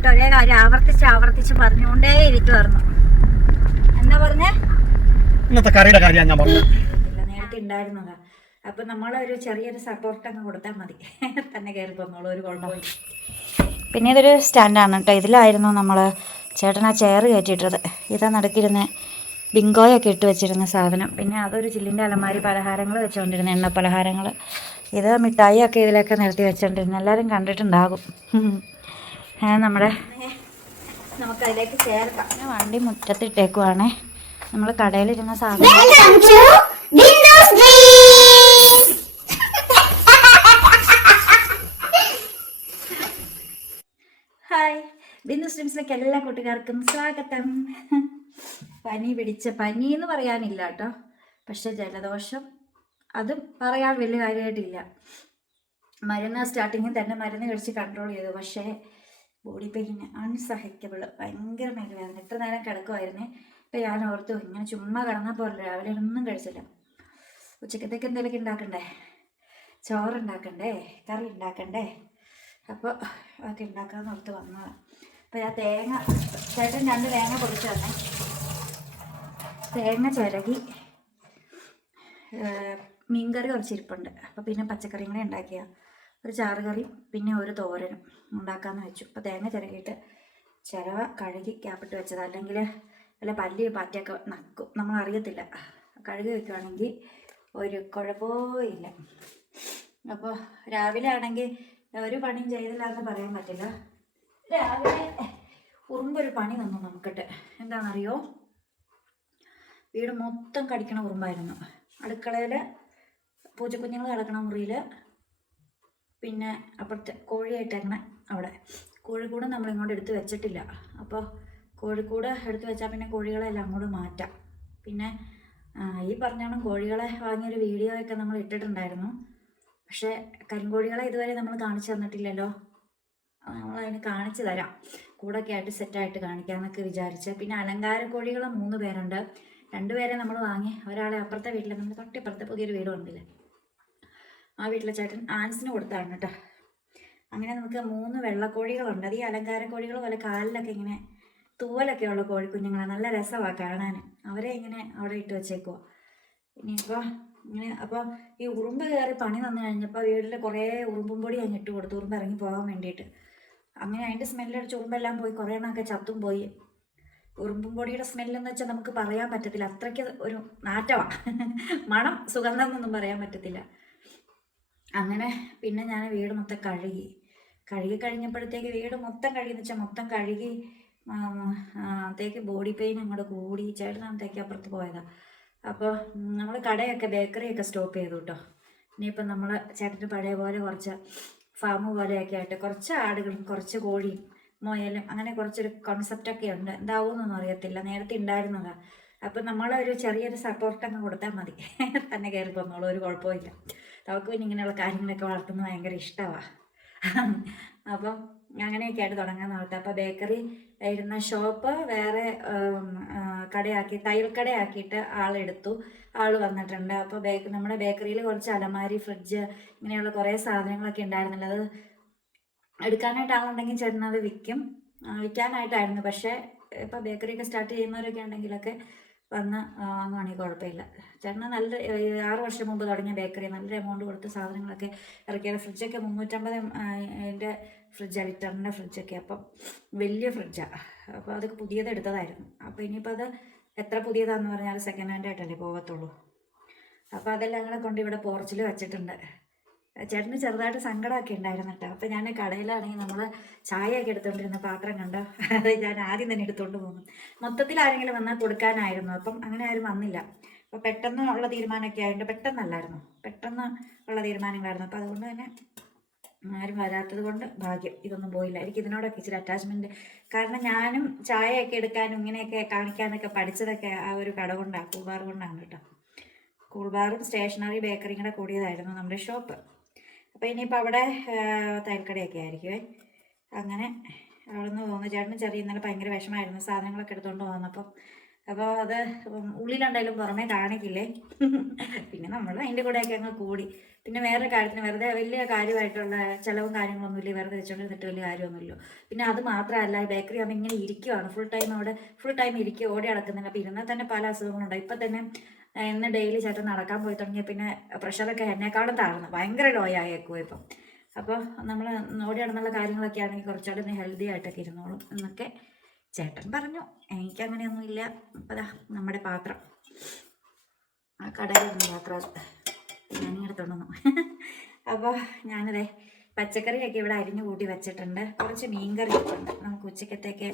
ദിവസമായിട്ട് ഒരേ കാര്യം ആവർത്തിച്ച് പറഞ്ഞുകൊണ്ടേ ഇരിക്കുമായിരുന്നു. എന്താ പറഞ്ഞേ? ഇന്നത്തെ കറിയുടെ കാര്യം ഞാൻ പറഞ്ഞു. നേരത്തെ ഉണ്ടായിരുന്നതാ. അപ്പൊ നമ്മളൊരു ചെറിയൊരു സപ്പോർട്ട് അങ്ങ് കൊടുത്താൽ മതി, തന്നെ കയറി പോന്നോളൂ, ഒരു കുഴപ്പമില്ല. പിന്നെ ഇതൊരു സ്റ്റാൻഡാണ് കേട്ടോ. ഇതിലായിരുന്നു നമ്മൾ ചേട്ടൻ ആ ചെയർ കയറ്റിയിട്ടത്. ഇതാ നടുക്കിരുന്ന് ബിങ്കോയൊക്കെ ഇട്ട് വെച്ചിരുന്ന സാധനം. പിന്നെ അതൊരു ചില്ലിൻ്റെ അലമാരി, പലഹാരങ്ങൾ വെച്ചുകൊണ്ടിരുന്ന എണ്ണ പലഹാരങ്ങൾ. ഇത് മിഠായിയൊക്കെ ഇതിലൊക്കെ നിരത്തി വെച്ചോണ്ടിരുന്നു. എല്ലാവരും കണ്ടിട്ടുണ്ടാകും. നമ്മുടെ നമുക്കതിലേക്ക് ചേർക്കാം. പിന്നെ വണ്ടി മുറ്റത്തിട്ടേക്കുവാണേ. നമ്മൾ കടയിലിരുന്ന സാധനം. ഹായ്, ബിന്ദു സ്ട്രീംസിലേക്ക് എല്ലാ കൂട്ടുകാർക്കും സ്വാഗതം. പനി എന്ന് പറയാനില്ല കേട്ടോ, പക്ഷെ ജലദോഷം അതും പറയാൻ വലിയ കാര്യമായിട്ടില്ല. മരുന്ന് സ്റ്റാർട്ടിങ്ങിൽ തന്നെ മരുന്ന് കഴിച്ച് കൺട്രോൾ ചെയ്തു. പക്ഷേ ബോഡി പെയിന് അൺസഹിക്കബിൾ, ഭയങ്കര മേലുവേദന. എത്ര നേരം കിടക്കുമായിരുന്നേ. ഇപ്പം ഞാൻ ഓർത്തു ഇങ്ങനെ ചുമ്മാ കിടന്നപ്പോൾ രാവിലെ ഒന്നും കഴിച്ചില്ല. ഉച്ചക്കത്തേക്ക് എന്തെങ്കിലുമൊക്കെ ഉണ്ടാക്കണ്ടേ, ചോറുണ്ടാക്കണ്ടേ, കറി ഉണ്ടാക്കണ്ടേ. അപ്പോൾ അതൊക്കെ ഉണ്ടാക്കാമെന്ന് ഓർത്ത് വന്നതാണ്. അപ്പോൾ ഞാൻ ചേട്ടൻ 2 തേങ്ങ പൊടിച്ച് തന്നെ തേങ്ങ ചിരകി മീൻകറി കുറച്ചിരിപ്പുണ്ട്. അപ്പോൾ പിന്നെ പച്ചക്കറിയും കൂടെ ഉണ്ടാക്കിയ ഒരു ചാറുകറി പിന്നെ ഒരു തോരനും ഉണ്ടാക്കാമെന്ന് വെച്ചു. അപ്പോൾ തേങ്ങ ചിരകിയിട്ട് ചിരവ കഴുകി ക്യാപ്പിട്ട് വെച്ചത്. അല്ലെങ്കിൽ വല്ല പല്ലി പാറ്റയൊക്കെ നക്കും, നമ്മളറിയത്തില്ല. കഴുകി വെക്കുകയാണെങ്കിൽ ഒരു കുഴപ്പമില്ല. അപ്പോൾ രാവിലെ ആണെങ്കിൽ ഒരു പണിയും ചെയ്തില്ല എന്ന് പറയാൻ പറ്റില്ല. രാവിലെ ഉറുമ്പൊരു പണി തന്നു നമുക്കിട്ട്. എന്താണെന്നറിയോ? വീട് മൊത്തം കടിക്കണ ഉറുമ്പായിരുന്നു. അടുക്കളയിൽ പൂച്ചക്കുഞ്ഞുങ്ങൾ കിടക്കണ മുറിയിൽ, പിന്നെ അപ്പുറത്തെ കോഴിയായിട്ടങ്ങനെ അവിടെ. കോഴിക്കൂട് നമ്മളിങ്ങോട്ട് എടുത്ത് വെച്ചിട്ടില്ല. അപ്പോൾ കോഴിക്കൂട് എടുത്ത് വെച്ചാൽ പിന്നെ കോഴികളെല്ലാം അങ്ങോട്ട് മാറ്റാം. പിന്നെ ഈ പറഞ്ഞോണം കോഴികളെ വാങ്ങിയൊരു വീഡിയോ ഒക്കെ നമ്മൾ ഇട്ടിട്ടുണ്ടായിരുന്നു. പക്ഷേ കരിങ്കോഴികളെ ഇതുവരെ നമ്മൾ കാണിച്ചു തന്നിട്ടില്ലല്ലോ. നമ്മളതിന് കാണിച്ചു തരാം, കൂടൊക്കെ ആയിട്ട് സെറ്റായിട്ട് കാണിക്കാമെന്നൊക്കെ വിചാരിച്ച്. പിന്നെ അലങ്കാര കോഴികൾ 3 പേരുണ്ട്. 2 പേരെ നമ്മൾ വാങ്ങി. ഒരാളെ അപ്പുറത്തെ വീട്ടിൽ, നമ്മൾ തൊട്ടിപ്പുറത്തെ പുതിയൊരു വീട് ഉണ്ടല്ലേ, ആ വീട്ടിലെ ചേട്ടൻ ആൻസിന് കൊടുത്താണ് കേട്ടോ. അങ്ങനെ നമുക്ക് 3 വെള്ളക്കോഴികളുണ്ട്. അത് ഈ അലങ്കാര കോഴികൾ പോലെ കാലിലൊക്കെ ഇങ്ങനെ തൂവലൊക്കെ ഉള്ള കോഴിക്കുഞ്ഞുങ്ങളാണ്. നല്ല രസമാണ് കാണാൻ. അവരെ ഇങ്ങനെ അവിടെ ഇട്ട് വെച്ചേക്കുവാ. ഇനിയിപ്പോൾ ഇങ്ങനെ അപ്പോൾ ഈ ഉറുമ്പ് കയറി പണി തന്നു കഴിഞ്ഞപ്പോൾ വീട്ടിൽ കുറേ ഉറുമ്പും പൊടി അങ്ങ് ഇട്ട് കൊടുത്തു, ഉറുമ്പ് ഇറങ്ങി പോകാൻ വേണ്ടിയിട്ട്. അങ്ങനെ അതിൻ്റെ സ്മെല്ലടിച്ച് ഉറുമ്പെല്ലാം പോയി, കുറേ എണ്ണമൊക്കെ ചത്തും പോയി. ഉറുമ്പും പൊടിയുടെ സ്മെല്ലെന്ന് വെച്ചാൽ നമുക്ക് പറയാൻ പറ്റത്തില്ല, അത്രയ്ക്ക് ഒരു നാറ്റമാണ്. മണം, സുഗന്ധം എന്നൊന്നും പറയാൻ പറ്റത്തില്ല. അങ്ങനെ പിന്നെ ഞാൻ വീട് മൊത്തം കഴുകി കഴിഞ്ഞപ്പോഴത്തേക്ക് വീട് മൊത്തം കഴുകിയെന്ന് വെച്ചാൽ മൊത്തം കഴുകി അത്തേക്ക് ബോഡി പെയിൻ അങ്ങോട്ട് കൂടി. ചേട്ടനകത്തേക്ക് അപ്പുറത്ത് പോയതാണ്. അപ്പോൾ നമ്മൾ കടയൊക്കെ ബേക്കറിയൊക്കെ സ്റ്റോപ്പ് ചെയ്തു കേട്ടോ. ഇനിയിപ്പം നമ്മൾ ചേട്ടന് പഴയ പോലെ കുറച്ച് ഫാം പോലെയൊക്കെ ആയിട്ട് കുറച്ച് ആടുകളും കുറച്ച് കോഴിയും മുയലും അങ്ങനെ കുറച്ചൊരു കോൺസെപ്റ്റൊക്കെ ഉണ്ട്. എന്താവുമെന്നൊന്നും അറിയത്തില്ല, നേരത്തെ ഉണ്ടായിരുന്നതാണ്. അപ്പം നമ്മളൊരു ചെറിയൊരു സപ്പോർട്ട് അങ്ങ് കൊടുത്താൽ മതി, തന്നെ കയറി പോന്നോളൂ, ഒരു കുഴപ്പമില്ല. നമുക്ക് പിന്നെ ഇങ്ങനെയുള്ള കാര്യങ്ങളൊക്കെ വളർത്തുന്നത് ഭയങ്കര ഇഷ്ടമാണ്. അപ്പം അങ്ങനെയൊക്കെ ആയിട്ട് തുടങ്ങാൻ ഓർത്ത്. അപ്പോൾ ബേക്കറി ഇരുന്ന ഷോപ്പ് വേറെ കടയാക്കി, തയ്യൽ കടയാക്കിയിട്ട് ആൾ വന്നിട്ടുണ്ട്. അപ്പോൾ നമ്മുടെ ബേക്കറിയിൽ കുറച്ച് അലമാരി, ഫ്രിഡ്ജ് ഇങ്ങനെയുള്ള കുറേ സാധനങ്ങളൊക്കെ ഉണ്ടായിരുന്നില്ല. അത് എടുക്കാനായിട്ട് ആളുണ്ടെങ്കിൽ ചേട്ടനത് വിൽക്കാനായിട്ടായിരുന്നു. പക്ഷേ ഇപ്പോൾ ബേക്കറിയൊക്കെ സ്റ്റാർട്ട് ചെയ്യുന്നവരൊക്കെ ഉണ്ടെങ്കിലൊക്കെ വന്ന് വാങ്ങുവാണെങ്കിൽ കുഴപ്പമില്ല. ചേട്ടന് നല്ല 6 വർഷം മുമ്പ് തുടങ്ങിയ ബേക്കറി, നല്ലൊരു എമൗണ്ട് കൊടുത്ത് സാധനങ്ങളൊക്കെ ഇറക്കിയത്. ഫ്രിഡ്ജൊക്കെ 350 ഫ്രിഡ്ജാണ്, ലിറ്ററിൻ്റെ ഫ്രിഡ്ജൊക്കെ. അപ്പം വലിയ ഫ്രിഡ്ജാണ്. അപ്പോൾ അത് പുതിയതെടുത്തതായിരുന്നു. അപ്പോൾ ഇനിയിപ്പോൾ അത് എത്ര പുതിയതാണെന്ന് പറഞ്ഞാൽ സെക്കൻഡ് ഹാൻഡ് ആയിട്ടല്ലേ പോകത്തുള്ളൂ. അപ്പോൾ അതെല്ലാം കൂടെ കൊണ്ട് ഇവിടെ പോർച്ചിൽ വെച്ചിട്ടുണ്ട്. ചേട്ടന് ചെറുതായിട്ട് സങ്കടമൊക്കെ ഉണ്ടായിരുന്നു കേട്ടോ. അപ്പോൾ ഞാൻ കടയിലാണെങ്കിൽ നമ്മൾ ചായയൊക്കെ എടുത്തുകൊണ്ടിരുന്ന പാത്രം കണ്ടോ, അത് ഞാൻ ആദ്യം തന്നെ എടുത്തുകൊണ്ട് പോകും. മൊത്തത്തിൽ ആരെങ്കിലും വന്നാൽ കൊടുക്കാനായിരുന്നു. അപ്പം അങ്ങനെ ആരും വന്നില്ല. അപ്പോൾ പെട്ടെന്ന് ഉള്ള തീരുമാനമൊക്കെ ആയതുകൊണ്ട്, പെട്ടെന്ന് ഉള്ള തീരുമാനങ്ങളായിരുന്നു. അപ്പോൾ അതുകൊണ്ട് തന്നെ ആരും വരാത്തത് കൊണ്ട് ഭാഗ്യം ഇതൊന്നും പോയില്ല. എനിക്ക് ഇതിനോടൊക്കെ ഇച്ചിരി അറ്റാച്ച്മെൻറ്റ്. കാരണം ഞാനും ചായയൊക്കെ എടുക്കാനും ഇങ്ങനെയൊക്കെ കാണിക്കാനൊക്കെ പഠിച്ചതൊക്കെ ആ ഒരു കട കൊണ്ടാണ്, കൂൾബാർ കൊണ്ടാണ് കേട്ടോ. കൂൾബാറും സ്റ്റേഷനറി ബേക്കറിയും കൂടെ കൂടിയതായിരുന്നു നമ്മുടെ ഷോപ്പ്. അപ്പോൾ ഇനിയിപ്പോൾ അവിടെ തയ്യൽക്കടയൊക്കെ ആയിരിക്കുമേ. അങ്ങനെ അവിടെ നിന്ന് പോകുന്നു. ചേട്ടന് ഇന്നലെ ഭയങ്കര വിഷമമായിരുന്നു. സാധനങ്ങളൊക്കെ എടുത്തുകൊണ്ട് പോകുന്നപ്പം അപ്പോൾ അത് ഉള്ളിലുണ്ടായാലും പുറമേ കാണിക്കില്ലേ. പിന്നെ നമ്മൾ അതിൻ്റെ കൂടെയൊക്കെ അങ്ങ് കൂടി. പിന്നെ വേറെ കാര്യത്തിന് വെറുതെ വലിയ കാര്യമായിട്ടുള്ള ചിലവും കാര്യങ്ങളൊന്നുമില്ല, വെറുതെ വെച്ചുകൊണ്ടിരുന്നിട്ട് വലിയ കാര്യമൊന്നുമില്ല. പിന്നെ അത് മാത്രമല്ല, ബേക്കറി ആകുമ്പോൾ ഇങ്ങനെ ഇരിക്കുവാണ് ഫുൾ ടൈം ഇരിക്കുക, ഓടി നടക്കുന്നില്ല. അപ്പോൾ ഇരുന്നാൽ തന്നെ പല അസുഖങ്ങളുണ്ടാവും. ഇപ്പം തന്നെ ഇന്ന് ഡെയിലി ചേട്ടൻ നടക്കാൻ പോയി തുടങ്ങിയ പിന്നെ പ്രഷറൊക്കെ എന്നെക്കാളും താഴ്ന്നു, ഭയങ്കര ലോ ആയേക്കും ഇപ്പം. അപ്പോൾ നമ്മൾ ഓടി നടന്നുള്ള കാര്യങ്ങളൊക്കെ ആണെങ്കിൽ കുറച്ചുകൂടെ ഒന്ന് ഹെൽത്തി ആയിട്ടൊക്കെ ഇരുന്നോളും എന്നൊക്കെ ചേട്ടൻ പറഞ്ഞു. എനിക്കങ്ങനെയൊന്നുമില്ല. അപ്പോൾ ദാ നമ്മുടെ പാത്രം ആ കടയിലൊന്നും പാത്രം ഞാനിങ്ങെടുത്തോണ്ടു. അപ്പോൾ ഞാനതേ പച്ചക്കറിയൊക്കെ ഇവിടെ അരിഞ്ഞു കൂട്ടി വെച്ചിട്ടുണ്ട്. കുറച്ച് മീൻകറി ഉണ്ട്, നമുക്ക് ഉച്ചക്കത്തേക്ക്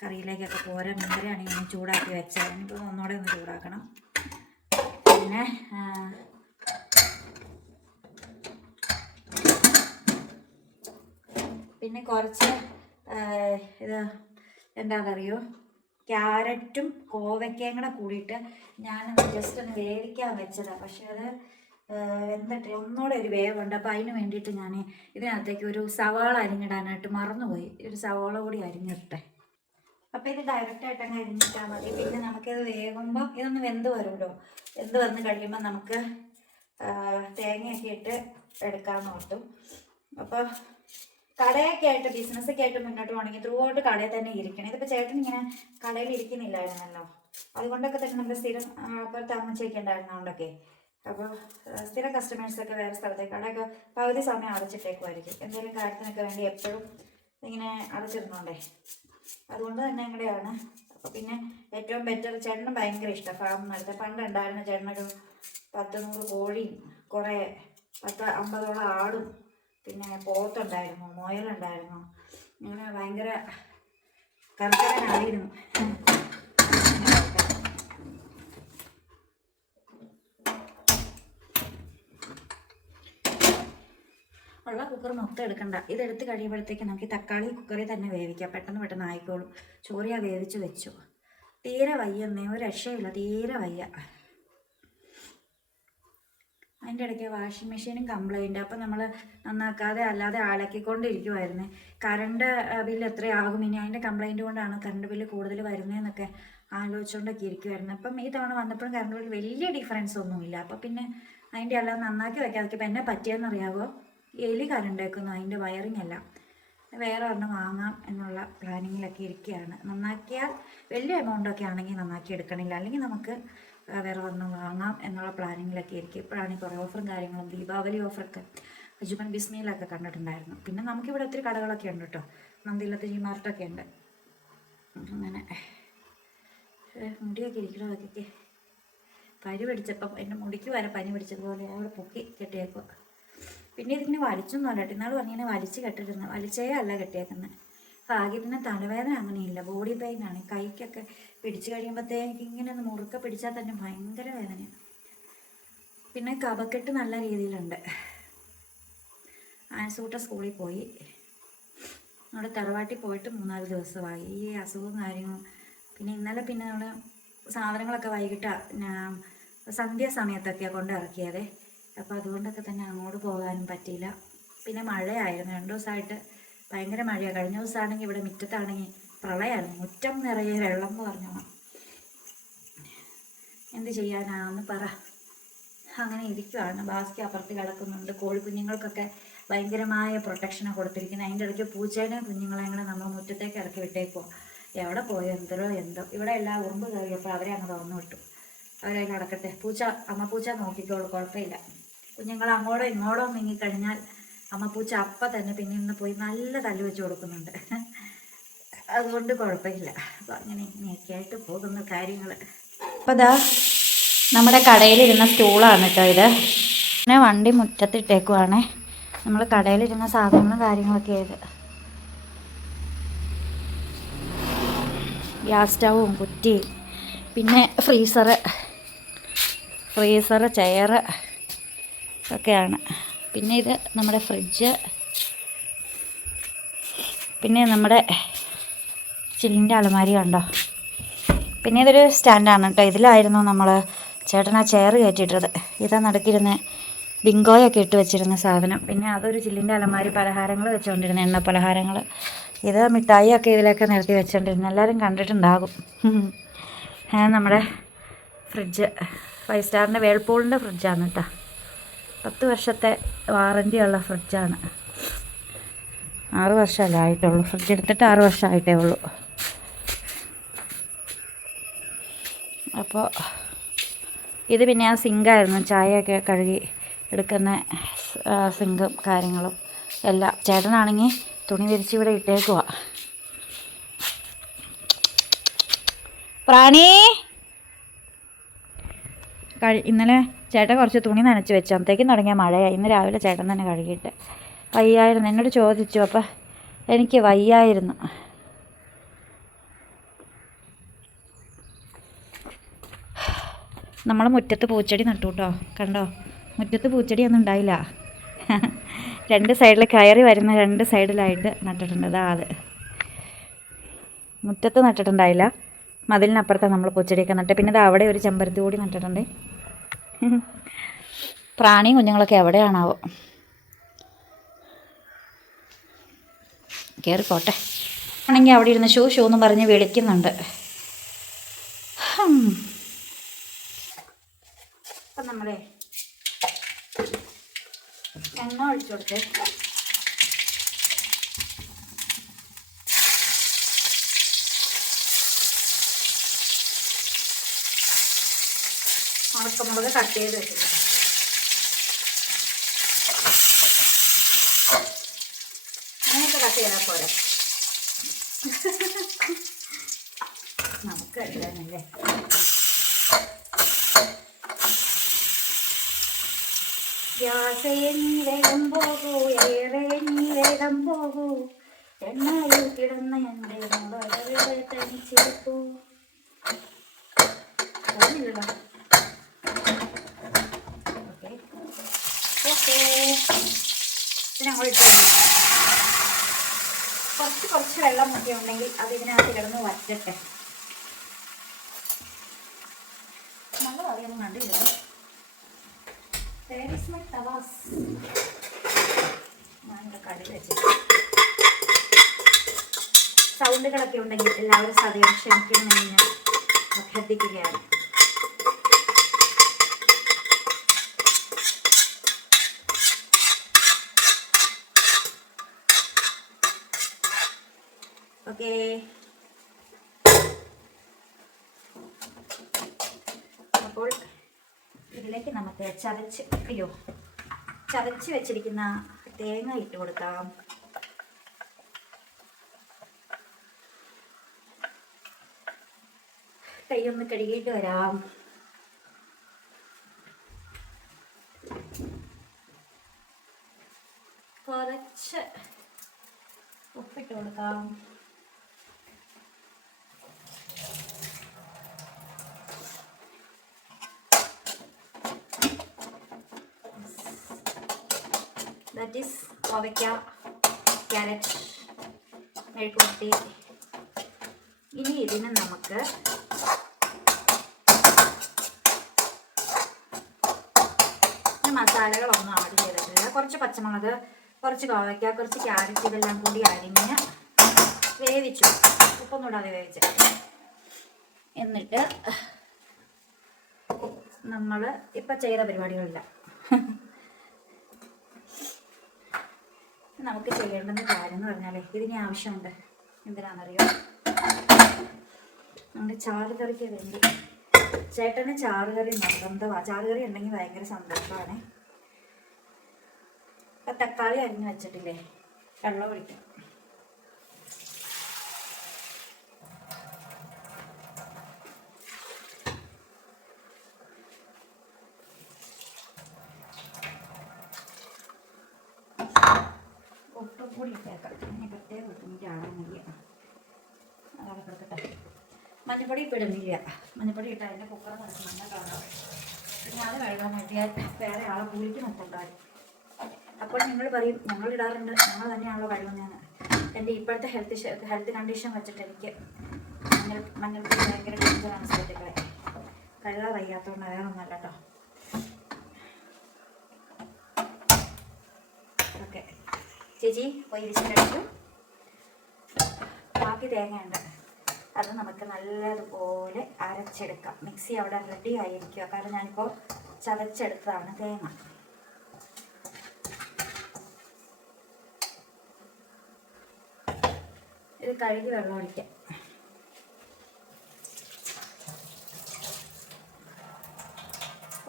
കറിയിലേക്കൊക്കെ പോരാ. മീൻകറിയാണെങ്കിൽ ഞാൻ ചൂടാക്കി വെച്ചാൽ ഇനിയിപ്പോൾ ഒന്നുകൂടെ ഒന്ന് ചൂടാക്കണം. പിന്നെ കുറച്ച് ഇത് എന്താണെന്നറിയോ, ക്യാരറ്റും കോവയ്ക്കയും കൂടെ കൂടിയിട്ട് ഞാനൊന്ന് ജസ്റ്റ് ഒന്ന് വേവിക്കാൻ വെച്ചതാണ്. പക്ഷെ അത് എന്നിട്ട് ഒന്നുകൂടെ ഒരു വേവുണ്ട്. അപ്പോൾ അതിന് വേണ്ടിയിട്ട് ഞാൻ ഇതിനകത്തേക്ക് ഒരു സവാള അരിഞ്ഞിടാനായിട്ട് മറന്നുപോയി. ഒരു സവാള കൂടി അരിഞ്ഞിട്ടെ. അപ്പോൾ ഇത് ഡയറക്റ്റായിട്ട് അങ്ങ് അരിഞ്ഞിട്ടാൽ മതി. പിന്നെ നമുക്കിത് വേകുമ്പോൾ ഇതൊന്ന് വെന്ത് വരുമല്ലോ. വെന്ത് വന്ന് കഴിയുമ്പോൾ നമുക്ക് തേങ്ങയൊക്കെ ഇട്ട് എടുക്കാമെന്ന് ഓർത്തു. അപ്പോൾ കടയൊക്കെ ആയിട്ട് ബിസിനസ്സൊക്കെ ആയിട്ട് മുന്നോട്ട് പോകണമെങ്കിൽ ത്രൂ ഔട്ട് കടയിൽ തന്നെ ഇരിക്കണം. ഇതിപ്പോൾ ചേട്ടൻ ഇങ്ങനെ കടയിൽ ഇരിക്കുന്നില്ലായിരുന്നല്ലോ, അതുകൊണ്ടൊക്കെ തന്നെ നമുക്ക് സ്ഥിരം അപ്പുറത്ത് അമ്മച്ചയൊക്കെ ഉണ്ടായിരുന്നതുകൊണ്ടൊക്കെ. അപ്പോൾ സ്ഥിരം കസ്റ്റമേഴ്സൊക്കെ വേറെ സ്ഥലത്തേക്ക് കടയൊക്കെ പകുതി സമയം അടച്ചിട്ടേക്കുമായിരിക്കും, എന്തെങ്കിലും കാര്യത്തിനൊക്കെ വേണ്ടി എപ്പോഴും ഇങ്ങനെ അടച്ചിരുന്നോണ്ടേ. അതുകൊണ്ട് തന്നെ ഇങ്ങടെയാണ്. അപ്പോൾ പിന്നെ ഏറ്റവും ബെറ്റർ, ചേട്ടന് ഭയങ്കര ഇഷ്ടം ഫാം നടത്ത. പണ്ടുണ്ടായിരുന്ന ചേട്ടനൊരു 10-100 കോഴിയും കുറേ 10-50 ആടും പിന്നെ പോത്തുണ്ടായിരുന്നു, മുയലുണ്ടായിരുന്നു. അങ്ങനെ ഭയങ്കര കർഷകനായിരുന്നു. ഉള്ള കുക്കർ മൊത്തം എടുക്കണ്ട. ഇതെടുത്ത് കഴിയുമ്പോഴത്തേക്ക് നമുക്ക് തക്കാളി കുക്കറിൽ തന്നെ വേവിക്കാം, പെട്ടെന്ന് ആയിക്കോളും. ചോറിയാ വേവിച്ച് വെച്ചു. തീരെ വയ്യെന്നേ, ഒരു രക്ഷയില്ല, തീരെ വയ്യ. അതിൻ്റെ ഇടയ്ക്ക് വാഷിംഗ് മെഷീനും കംപ്ലൈൻറ്റ്. അപ്പം നമ്മൾ നന്നാക്കാതെ അല്ലാതെ അലക്കിക്കൊണ്ടിരിക്കുമായിരുന്നു. കറണ്ട് ബില്ല് എത്രയാകും ഇനി, അതിൻ്റെ കംപ്ലൈൻറ്റ് കൊണ്ടാണ് കറണ്ട് ബില്ല് കൂടുതൽ വരുന്നതെന്നൊക്കെ ആലോചിച്ചുകൊണ്ടൊക്കെ ഇരിക്കുമായിരുന്നു. അപ്പം ഈ തവണ വന്നപ്പോഴും കറണ്ട് ബില്ല് വലിയ ഡിഫറൻസ് ഒന്നുമില്ല. അപ്പം പിന്നെ അതിൻ്റെ എല്ലാം നന്നാക്കി വെക്കാതെ ഇപ്പം എന്നെ പറ്റിയെന്നറിയാവോ, എലി കറണ്ടേക്കുന്നു അതിൻ്റെ വയറിങ് എല്ലാം. വേറെ ഒരെണ്ണം വാങ്ങാം എന്നുള്ള പ്ലാനിങ്ങിലൊക്കെ ഇരിക്കുകയാണ്. നന്നാക്കിയാൽ വലിയ എമൗണ്ടൊക്കെ ആണെങ്കിൽ നന്നാക്കി എടുക്കണില്ല, അല്ലെങ്കിൽ നമുക്ക് വേറെ ഒരെണ്ണം വാങ്ങാം എന്നുള്ള പ്ലാനിങ്ങിലൊക്കെ ഇരിക്കും. ഇപ്പോഴാണ് കുറേ ഓഫറും കാര്യങ്ങളും, ദീപാവലി ഓഫറൊക്കെ അജുമൻ ബിസ്മിയിലൊക്കെ കണ്ടിട്ടുണ്ടായിരുന്നു. പിന്നെ നമുക്കിവിടെ ഒത്തിരി കടകളൊക്കെ ഉണ്ട് കേട്ടോ, നന്ദിയിലത്തെ ജി മാർട്ടൊക്കെ ഉണ്ട്. അങ്ങനെ മുടിയൊക്കെ ഇരിക്കണോ അതൊക്കെ പനി പിടിച്ചപ്പം എൻ്റെ മുടിക്ക് വരെ പനി പിടിച്ചതുപോലെ അവിടെ പൊക്കി കെട്ടിയേക്കുക. പിന്നെ ഇതിങ്ങനെ വലിച്ചൊന്നും അല്ല, ഇന്നാൾ പറഞ്ഞിങ്ങനെ വലിച്ച് കെട്ടിരുന്നത്, വലിച്ചേ അല്ല കെട്ടിയേക്കുന്നത്. ഭാഗ്യത്തിന് തലവേദന അങ്ങനെയില്ല, ബോഡി പെയിനാണ്. കൈക്കൊക്കെ പിടിച്ചു കഴിയുമ്പോഴത്തേക്ക് ഇങ്ങനെ ഒന്ന് മുറുക്കെ പിടിച്ചാൽ തന്നെ ഭയങ്കര വേദനയാണ്. പിന്നെ കഫക്കെട്ട് നല്ല രീതിയിലുണ്ട്. ആൻസൂട്ട സ്കൂളിൽ പോയി, അവിടെ തറവാട്ടിൽ പോയിട്ട് 3-4 ദിവസമായി. ഈ അസുഖവും കാര്യങ്ങളും. പിന്നെ ഇന്നലെ പിന്നെ നമ്മൾ സാധനങ്ങളൊക്കെ വൈകിട്ട് സന്ധ്യാസമയത്തൊക്കെയാണ് കൊണ്ട് ഇറക്കിയത്. അപ്പോൾ അതുകൊണ്ടൊക്കെ തന്നെ അങ്ങോട്ട് പോകാനും പറ്റിയില്ല. പിന്നെ മഴയായിരുന്നു 2 ദിവസമായിട്ട്, ഭയങ്കര മഴയാണ്. കഴിഞ്ഞ ദിവസമാണെങ്കിൽ ഇവിടെ മുറ്റത്താണെങ്കിൽ പ്രളയമായിരുന്നു, മുറ്റം നിറയെ വെള്ളം എന്ന് പറഞ്ഞോണം. എന്ത് ചെയ്യാനാന്ന് പറ. അങ്ങനെ ഇരിക്കുവാണ്. ബാസ്കി അപ്പുറത്ത് കിടക്കുന്നുണ്ട്. കോഴിക്കുഞ്ഞുങ്ങൾക്കൊക്കെ ഭയങ്കരമായ പ്രൊട്ടക്ഷനാണ് കൊടുത്തിരിക്കുന്നത്. അതിൻ്റെ ഇടയ്ക്ക് പൂച്ചേനെയും കുഞ്ഞുങ്ങളെയും കൂടെ നമ്മൾ മുറ്റത്തേക്ക് ഇറക്കി വിട്ടേക്കോ, എവിടെ പോയോ എന്തോ. ഇവിടെ എല്ലാം ഉറുമ്പ് കയറിയപ്പോൾ അവരെ അങ്ങ് തുറന്നു വിട്ടു. അവരതിൽ നടക്കട്ടെ, അമ്മ പൂച്ച നോക്കിക്കോളൂ, കുഴപ്പമില്ല. കുഞ്ഞുങ്ങൾ അങ്ങോട്ടോ ഇങ്ങോട്ടോ നീങ്ങിക്കഴിഞ്ഞാൽ അമ്മപ്പൂച്ച അപ്പം തന്നെ പിന്നെ ഇന്ന് പോയി നല്ല തല്ല് വെച്ച് കൊടുക്കുന്നുണ്ട്. അതുകൊണ്ട് കുഴപ്പമില്ല. അപ്പം ഇങ്ങനെയൊക്കെ ആയിട്ട് പോകുന്ന കാര്യങ്ങൾ. അപ്പോൾ ഇതാ നമ്മുടെ കടയിലിരുന്ന സ്റ്റൂളാണ് കേട്ടോ ഇത്. പിന്നെ വണ്ടി മുറ്റത്തിട്ടേക്കുവാണേ. നമ്മൾ കടയിലിരുന്ന സാധനങ്ങളും കാര്യങ്ങളൊക്കെ ആയത്. ഗ്യാസ് സ്റ്റവും കുറ്റി, പിന്നെ ഫ്രീസറ്, ചെയറ് ഒക്കെയാണ്. പിന്നെ ഇത് നമ്മുടെ ഫ്രിഡ്ജ്, പിന്നെ നമ്മുടെ ചില്ലിൻ്റെ അലമാരി കണ്ടോ. പിന്നെ ഇതൊരു സ്റ്റാൻഡാണ് കേട്ടോ. ഇതിലായിരുന്നു നമ്മൾ ചേട്ടൻ ആ ചെയർ കയറ്റിയിട്ടത്. ഇതാ നടക്കിരുന്ന ബിങ്കോയൊക്കെ ഇട്ട് വെച്ചിരുന്ന സാധനം. പിന്നെ അതൊരു ചില്ലിൻ്റെ അലമാരി, പലഹാരങ്ങൾ വെച്ചുകൊണ്ടിരുന്ന എണ്ണ പലഹാരങ്ങൾ. ഇത് മിഠായിയൊക്കെ ഇതിലൊക്കെ നിരത്തി വെച്ചുകൊണ്ടിരുന്നു. എല്ലാവരും കണ്ടിട്ടുണ്ടാകും. നമ്മുടെ ഫ്രിഡ്ജ് 5 സ്റ്റാറിൻ്റെ വേൾപൂളിൻ്റെ ഫ്രിഡ്ജാണ് കേട്ടോ. 10 വർഷത്തെ വാറൻറ്റിയുള്ള ഫ്രിഡ്ജാണ്. 6 വർഷമല്ലേ ആയിട്ടുള്ളൂ. ഫ്രിഡ്ജ് എടുത്തിട്ട് 6 വർഷമായിട്ടേ ഉള്ളൂ. അപ്പോൾ ഇത് പിന്നെ ആ സിങ്കായിരുന്നു, ചായയൊക്കെ കഴുകി എടുക്കുന്ന സിങ്കും കാര്യങ്ങളും എല്ലാം. ചേട്ടനാണെങ്കിൽ തുണി വിരിച്ച് ഇവിടെ ഇട്ടേക്കുവാ. പ്രാണി ഇന്നലെ ചേട്ടൻ കുറച്ച് തുണി നനച്ച് വെച്ചു, അന്നത്തേക്കും തുടങ്ങിയ മഴയായി. ഇന്ന് രാവിലെ ചേട്ടൻ തന്നെ കഴുകിയിട്ട്. വയ്യായിരുന്നു, എന്നോട് ചോദിച്ചു. അപ്പം എനിക്ക് വയ്യായിരുന്നു. നമ്മൾ മുറ്റത്ത് പൂച്ചെടി നട്ടു കേട്ടോ. കണ്ടോ, മുറ്റത്ത് പൂച്ചെടിയൊന്നും ഉണ്ടായില്ല. 2 സൈഡിൽ കയറി വരുന്ന 2 സൈഡിലായിട്ട് നട്ടിട്ടുണ്ട്. അതാ അത് മുറ്റത്ത് നട്ടിട്ടുണ്ടായില്ല, മതിലിനപ്പുറത്താണ് നമ്മൾ പൂച്ചെടിയൊക്കെ നട്ട്. പിന്നെ ഇത് അവിടെ ഒരു ചെമ്പരത്തി കൂടി നട്ടിട്ടുണ്ട്. പ്രാണിയും കുഞ്ഞുങ്ങളൊക്കെ എവിടെയാണാവോ, കയറിപ്പോട്ടെ. ആണെങ്കിൽ അവിടെ ഇരുന്ന് ഷൂ എന്നും പറഞ്ഞ് വിളിക്കുന്നുണ്ട്. അപ്പം നമ്മളെ എണ്ണ ഒഴിച്ചു കൊടുത്ത് ഉണക്കമുളക് കട്ട് ചെയ്ത് വെച്ചിട്ടുണ്ട്. അങ്ങനെയൊക്കെ കട്ട് ചെയ്താൽ പോരെ, നമുക്ക് അറിയാനല്ലേ. ഗ്യാസ് നീ വേഗം പോകൂ, ഏറെ നീ വേഗം പോകൂ, എണ്ണയിൽ കിടന്ന എൻ്റെ വളരെ തനിച്ചേക്കൂ. പോകുന്നില്ലല്ലോ. ഓക്കെ ഓക്കെ, ഞങ്ങൾ ഇട്ടു. കുറച്ച് വെള്ളം ഒക്കെ ഉണ്ടെങ്കിൽ അത് ഇതിനകത്ത് കിടന്ന് വറ്റട്ടെ. നല്ല കറിയൊന്നും കണ്ടില്ല. ഞാനിവിടെ കടയിൽ വെച്ചിട്ട് സൗണ്ടുകളൊക്കെ ഉണ്ടെങ്കിൽ എല്ലാവരും സദയം ക്ഷമിക്കണമെന്ന് ഞാൻ അഭ്യർത്ഥിക്കുകയാണ്. ഓക്കെ, അപ്പോൾ ഇതിലേക്ക് നമുക്ക് ചതച്ച് വെച്ചിരിക്കുന്ന തേങ്ങ ഇട്ട് കൊടുക്കാം. കൈയൊന്ന് കഴുകിയിട്ട് വരാം. കുറച്ച് ഉപ്പിട്ട് കൊടുക്കാം. ദാറ്റ് ഈസ് കോവയ്ക്ക, ക്യാരറ്റ്, മെഴുക്കുവരട്ടി. ഇനി ഇതിന് നമുക്ക് മസാലകളൊന്നും ആഡ് ചെയ്തിട്ടില്ല. കുറച്ച് പച്ചമുളക്, കുറച്ച് കോവയ്ക്ക, കുറച്ച് ക്യാരറ്റ്, ഇതെല്ലാം കൂടി അരിഞ്ഞ് വേവിച്ചു, ഉപ്പൊന്നും ഇടാതെ വേവിച്ച്. എന്നിട്ട് നമ്മൾ ഇപ്പം ചെയ്ത പരിപാടികളില്ല. നമുക്ക് ചെയ്യേണ്ടുന്ന കാര്യം എന്ന് പറഞ്ഞാൽ ഇതിന് ആവശ്യമുണ്ട്. എന്തിനാണെന്നറിയോ, നമ്മുടെ ചാറുകറിക്ക് വേണ്ടി. ചേട്ടന് ചാറുകറി നിർബന്ധമാണ്. ചാറുകറി ഉണ്ടെങ്കിൽ ഭയങ്കര സന്തോഷമാണ്. അപ്പം തക്കാളി അരിഞ്ഞ് വെച്ചിട്ടില്ലേ, വെള്ളം ഒഴിക്കും. ഒട്ടും കൂടി ഇട്ടേക്കാം. ഇനി പ്രത്യേകം ഒട്ടുമിട്ട് ആടാൻ മതിയ അതാണ് കൊടുക്കട്ടെ. മഞ്ഞപ്പൊടി ഇപ്പം ഇടുന്നില്ല. മഞ്ഞപ്പൊടി ഇട്ട് അതിൻ്റെ കുക്കർ നിറച്ച് മഞ്ഞ കാണാം. പിന്നെ അത് കഴുകാൻ വേണ്ടിയാൽ വേറെ ആളെ കൂലിക്ക് നിർത്തുണ്ടായി. അപ്പോൾ നിങ്ങൾ പറയും ഞങ്ങൾ ഇടാറുണ്ട്, ഞങ്ങൾ തന്നെയാണല്ലോ കഴുകുന്നതെന്ന്. എൻ്റെ ഇപ്പോഴത്തെ ഹെൽത്ത് കണ്ടീഷൻ വെച്ചിട്ട് എനിക്ക് മഞ്ഞൾപ്പൊടി ഭയങ്കര ഡേഞ്ചറാണ്. സുഹൃത്തുക്കളെ, കഴുകാൻ വയ്യാത്തതുകൊണ്ട് വേറെ ഒന്നല്ല കേട്ടോ. ഓക്കെ ചേച്ചി പോയി വിരിച്ചിട്ടു. ബാക്കി തേങ്ങയുണ്ട്, അത് നമുക്ക് നല്ലതുപോലെ അരച്ചെടുക്കാം. മിക്സി അവിടെ റെഡി ആയിരിക്കുക. കാരണം ഞാനിപ്പോൾ ചതച്ചെടുത്തതാണ് തേങ്ങ. ഇത് കഴുകി വെള്ളം ഒഴിക്കാം.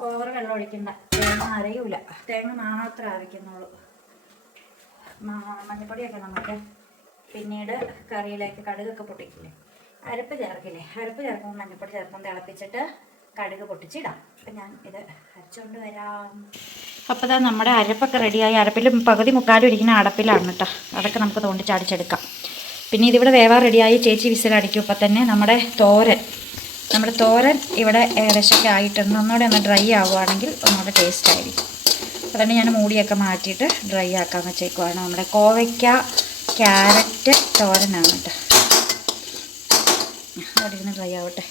ഓവർ വെള്ളം ഒഴിക്കണ്ട, തേങ്ങ അരയൂല, തേങ്ങ മാത്രമേ അരയ്ക്കുന്നുള്ളൂ. മഞ്ഞപ്പൊടിയൊക്കെ നമുക്ക് പിന്നീട് കറിയിലേക്ക് കടുകൊക്കെ പൊട്ടിക്കില്ലേ, അരപ്പ് ചേർക്കില്ലേ, അരപ്പ് ചേർക്കുമ്പോൾ മഞ്ഞപ്പൊടി ചേർക്കും, തിളപ്പിച്ചിട്ട് കടുക് പൊട്ടിച്ചിടാം. അപ്പം ഞാൻ ഇത് അരച്ചുകൊണ്ട് വരാം. അപ്പോൾ ഇതാ നമ്മുടെ അരപ്പൊക്കെ റെഡിയായി. അരപ്പിൽ പകുതി മുക്കാലും ഇരിക്കുന്ന അടപ്പിലാണ് കേട്ടോ. അതൊക്കെ നമുക്ക് തോണ്ടി ചാടിച്ചെടുക്കാം. പിന്നെ ഇതിവിടെ വേവാൻ റെഡിയായി. ചേച്ചി വിസിലടിക്കും. ഇപ്പം തന്നെ നമ്മുടെ തോരൻ ഇവിടെ ഏകദേശമൊക്കെ ആയിട്ടുണ്ട്. ഒന്നുകൂടെ ഒന്ന് ഡ്രൈ ആവുകയാണെങ്കിൽ ഒന്നുകൂടെ ടേസ്റ്റ് ആയിരിക്കും. അപ്പോൾ തന്നെ ഞാൻ മൂടിയൊക്കെ മാറ്റിയിട്ട് ഡ്രൈ ആക്കാൻ വെച്ചേക്കുവാണ്. നമ്മുടെ കോവയ്ക്ക ക്യാരറ്റ് തോരനാണ് കേട്ടോ. അവിടെ ഇരുന്ന് ഡ്രൈ ആവട്ടെ.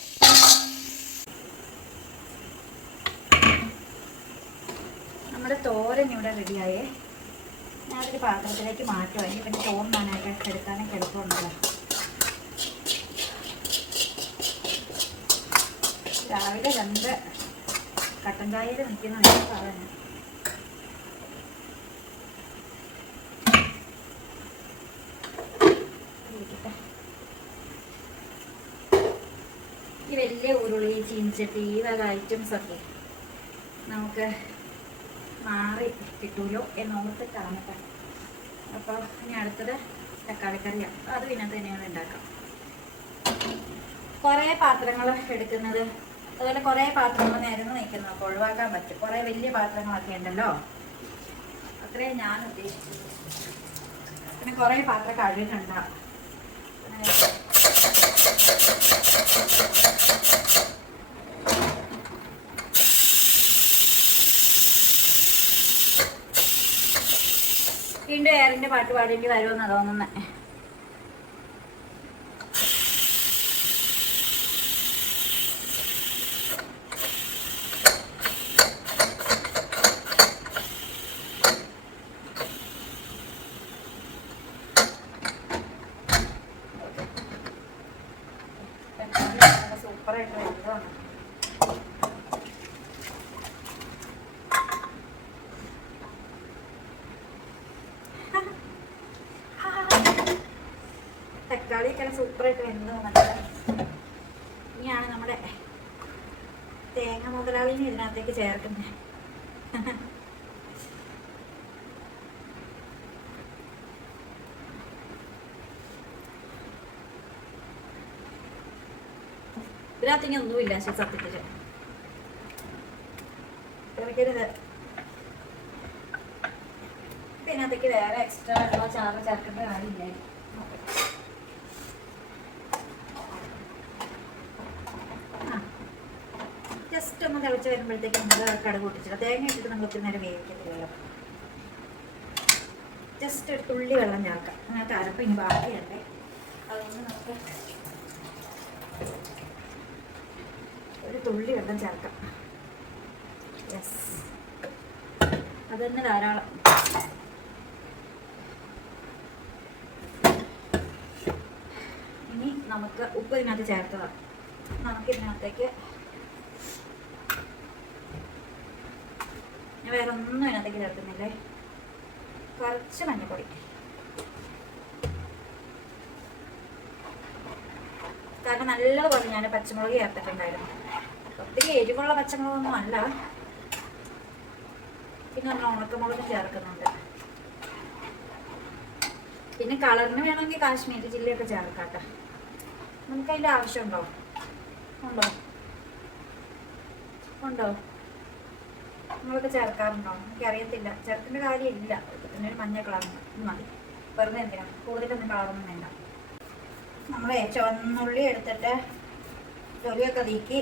നമ്മുടെ തോരൻ ഇവിടെ റെഡിയായേ. ഞാനൊരു പാത്രത്തിലേക്ക് മാറ്റുമായി. പിന്നെ ചോറിനാനായിട്ട് എടുക്കാനൊക്കെ എളുപ്പമുണ്ടല്ലോ. രാവിലെ 2 കട്ടൻ ചായയിൽ നിൽക്കുന്ന സാധനം. ഈ വലിയ ഉരുളി, ചീനിച്ചട്ടി, ഈ വക ഐറ്റംസൊക്കെ നമുക്ക് മാറി കിട്ടുമല്ലോ എന്നോർത്തിട്ടാണ് കേട്ടോ. അപ്പോൾ ഇനി അടുത്തത് തക്കാളിക്കറിയാണ്. അത് പിന്നെ തന്നെയാണ് ഉണ്ടാക്കാം. കുറേ പാത്രങ്ങൾ എടുക്കുന്നത്, അതുപോലെ കുറേ പാത്രങ്ങൾ നിരന്ന് നിൽക്കുന്നതൊക്കെ ഒഴിവാക്കാൻ പറ്റും. കുറേ വലിയ പാത്രങ്ങളൊക്കെ ഉണ്ടല്ലോ, അത്രയും ഞാൻ ഉദ്ദേശിച്ചത്. പിന്നെ കുറേ പാത്രം കഴുകുന്നുണ്ടാവും. വീണ്ടും എയറിൻ്റെ പാട്ട് പാടേണ്ടി വരുമെന്നാണ് തോന്നുന്നത്. സൂപ്പറായിട്ട് വരുന്നതാണ്. തക്കാളിയൊക്കെ സൂപ്പറായിട്ട് വരുന്നത്. ഇനിയാണ് നമ്മുടെ തേങ്ങ മുതലാളിനെ ഇതിനകത്തേക്ക് ചേർക്കുന്നത്. ഇതിനകത്തേക്ക് ഒന്നുമില്ല സത്യത്തില്. ഇറക്കരുത്. ഇതിനകത്തേക്ക് വേറെ എക്സ്ട്രാ ആയിട്ടുള്ള ചാറ് ചേർക്കേണ്ട കാര്യമില്ല. ജസ്റ്റ് ഒന്ന് തിളച്ച് വരുമ്പോഴത്തേക്ക് നമ്മൾ കടുക് പൊട്ടിച്ചിട്ട് തേങ്ങ ഇട്ടിട്ട് നമ്മൾ ഒത്തിരി നേരം വേവിക്കത്തില്ലല്ലോ. ജസ്റ്റ് ഒരു തുള്ളി വെള്ളം ചേർക്കാം. അങ്ങനത്തെ അരപ്പ് ഇനി ബാക്കിയുണ്ട്. അതുകൊണ്ട് നമുക്ക് ഒരു തുള്ളി വെള്ളം ചേർക്കാം. യെസ്, അത് തന്നെ ധാരാളം. ഇനി നമുക്ക് ഉപ്പ് ഇതിനകത്ത് ചേർത്തതാണ്. നമുക്കിതിനകത്തേക്ക് ഞാൻ വേറെ ഒന്നും ഇതിനകത്തേക്ക് ചേർക്കുന്നില്ലേ. കുറച്ച് മഞ്ഞൾപ്പൊടി, കാരണം നല്ലതുപോലെ ഞാൻ പച്ചമുളക് ചേർത്തിട്ടുണ്ടായിരുന്നു. ഒത്തിരി എരിവുള്ള പച്ചമുളകൊന്നും അല്ല. പിന്നെ നമ്മൾ ഉണക്കമുളകും ചേർക്കുന്നുണ്ട്. പിന്നെ കളറിന് വേണമെങ്കിൽ കാശ്മീരി ചില്ലിയൊക്കെ ചേർക്കാട്ടോ. നമുക്കതിൻ്റെ ആവശ്യമുണ്ടോ? ഉണ്ടോ? നിങ്ങളൊക്കെ ചേർക്കാറുണ്ടോ? എനിക്കറിയത്തില്ല. ചേർക്കേണ്ട കാര്യമില്ല. പിന്നെ ഒരു മഞ്ഞ കളറിന് മതി. വെറുതെ എന്തിനാണ്, കൂടുതലൊന്നും കളറൊന്നും വേണ്ട. നമ്മൾ ചുവന്നുള്ളി എടുത്തിട്ട് തൊലിയൊക്കെ നീക്കി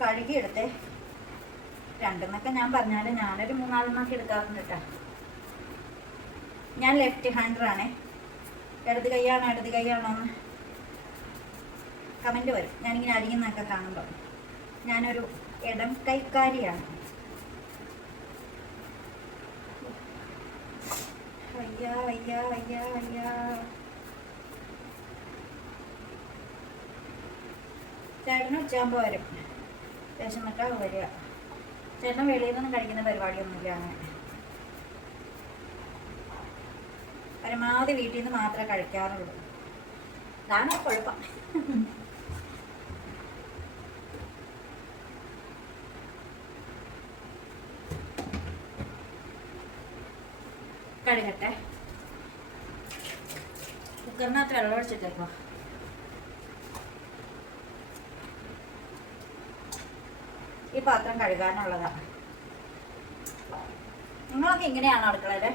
കഴുകി എടുത്ത് 2 ഞാൻ പറഞ്ഞാൽ ഞാനൊരു 3-4 എടുക്കാറുണ്ട് കേട്ടോ. ഞാൻ ലെഫ്റ്റ് ഹാൻഡറാണേ. ഇടത് കൈയാണോ എന്ന് കമൻറ്റ് വരും. ഞാനിങ്ങനെ അരിയുന്നതൊക്കെ കാണുമ്പോൾ. ഞാനൊരു ഇടം കൈക്കാരിയാണ്. വയ്യ. ചേട്ടന് ഉച്ചയാകുമ്പോൾ വരും. വിശന്നിട്ടാവും വരിക. ചേട്ടൻ വെളിയിൽ നിന്നും കഴിക്കുന്ന പരിപാടിയൊന്നുമില്ല. അങ്ങനെ പരമാവധി വീട്ടിൽ നിന്ന് മാത്രമേ കഴിക്കാറുള്ളൂ. അതാണ് കുഴപ്പം. കഴുകട്ടെ. കുക്കറിനകത്ത് വെള്ളം ഒഴിച്ചിട്ടേക്കോ. ഈ പാത്രം കഴുകാനുള്ളതാണ്. നിങ്ങളൊക്കെ ഇങ്ങനെയാണോ അടുക്കളയില്?